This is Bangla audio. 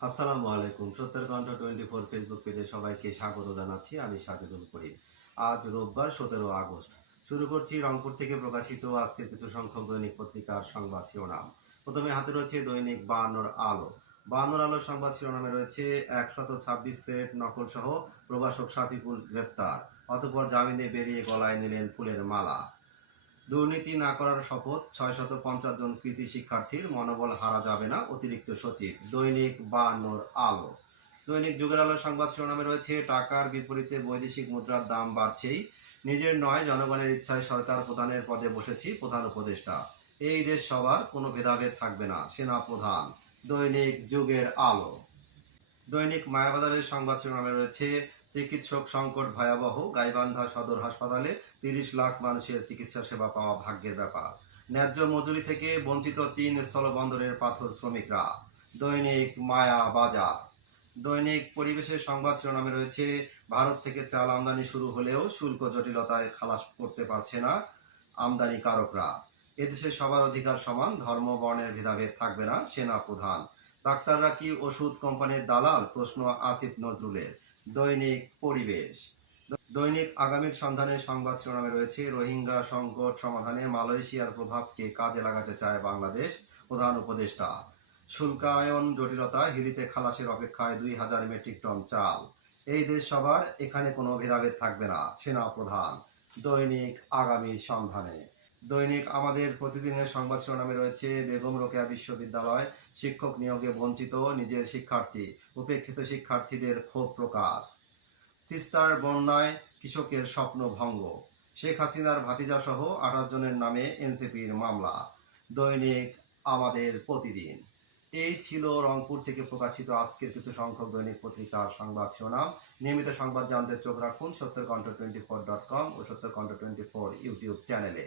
আসসালামু আলাইকুম। সত্তর ঘণ্টা টোয়েন্টি ফোর ফেসবুক পেজে সবাইকে স্বাগত জানাচ্ছি। আমি সাজেদুল করিম। আজ রোববার, সতেরো আগস্ট। শুরু করছি রংপুর থেকে প্রকাশিত আজকের কিছু সংখ্যক দৈনিক পত্রিকার সংবাদ শিরোনাম। প্রথমে হাতে রয়েছে দৈনিক বায়ান্নর আলো। বায়ান্নর আলোর সংবাদ শিরোনামে রয়েছে একশত ছাব্বিশ সেট নকল সহ প্রভাষক শাফিকুল গ্রেপ্তার। অতঃপর জামিনে বেরিয়ে গলায় নিলেন ফুলের মালা। দুর্নীতি না করার শপথ ছয় শত পঞ্চাশ জন কৃতি শিক্ষার্থীর মনোবল হারা যাবে না, অতিরিক্ত সচিব, দৈনিক বায়ান্নর আলো। দৈনিক যুগের আলোর সংবাদ শিরোনামে রয়েছে, টাকার বিপরীতে বৈদেশিক মুদ্রার দাম বাড়ছেই। নিজের নয়, জনগণের ইচ্ছায় সরকার প্রধানের পদে বসেছি, প্রধান উপদেষ্টা। এই দেশ সবার, কোনো ভেদাভেদ থাকবে না, সেনা প্রধান। দৈনিক যুগের আলো। দৈনিক মায়াবাজারের সংবাদ শিরোনামে রয়েছে, চিকিৎসক সংকট ভয়াবহ, গাইবান্ধা সদর হাসপাতালে তিরিশ লাখ মানুষের চিকিৎসা সেবা পাওয়া ভাগ্যের ব্যাপার। ন্যায্য মজুরি থেকে বঞ্চিত তিন স্থলবন্দরের পাথর শ্রমিকরা। দৈনিক মায়া বাজার দৈনিক পরিবেশের সংবাদ শিরোনামে রয়েছে, ভারত থেকে চাল আমদানি শুরু হলেও শুল্ক জটিলতায় খালাস করতে পারছে না আমদানিকারকরা। এদেশে সবার অধিকার সমান, ধর্ম, বর্ণের ভেদাভেদ থাকবে না, সেনা প্রধান। ডাক্তাররা কি ওষুধ কোম্পানির দালাল? প্রশ্ন আসিফ নজরুলের। দৈনিক পরিবেশ। দৈনিক আগামীর সন্ধানের সংবাদ শিরোনামে রয়েছে, রোহিঙ্গা সংকট সমাধানে মালয়েশিয়ার প্রভাবকে কাজে লাগাতে চায় বাংলাদেশ প্রধান উপদেষ্টা। শুল্কায়ন জটিলতা হিরিতে খালাসের অপেক্ষায় দুই হাজার মেট্রিক টন চাল। এই দেশ সবার, এখানে কোনো ভেদাভেদ থাকবে না, সেনা প্রধান। দৈনিক আগামী সন্ধানে। দৈনিক আমাদের প্রতিদিনের সংবাদ শিরোনামে রয়েছে বেগম রোকেয়া বিশ্ববিদ্যালয় শিক্ষক নিয়োগে বঞ্চিত নিজের শিক্ষার্থী, উপেক্ষিত শিক্ষার্থীদের ক্ষোভ প্রকাশ। তিস্তার বন্যায় কৃষকের স্বপ্ন ভঙ্গ। শেখ হাসিনার ভাতিজা সহ আঠাশ জনের নামে এনসিপির মামলা। দৈনিক আমাদের প্রতিদিন। এই ছিল রংপুর থেকে প্রকাশিত আজকের কিছু সংখ্যক দৈনিক পত্রিকার সংবাদ শিরোনাম। নিয়মিত সংবাদ জানতে চোখ রাখুন সত্তর কণ্ঠ টোয়েন্টি ফোর ডট কম ও সত্তর কণ্ঠ টোয়েন্টি ফোর ইউটিউব চ্যানেলে।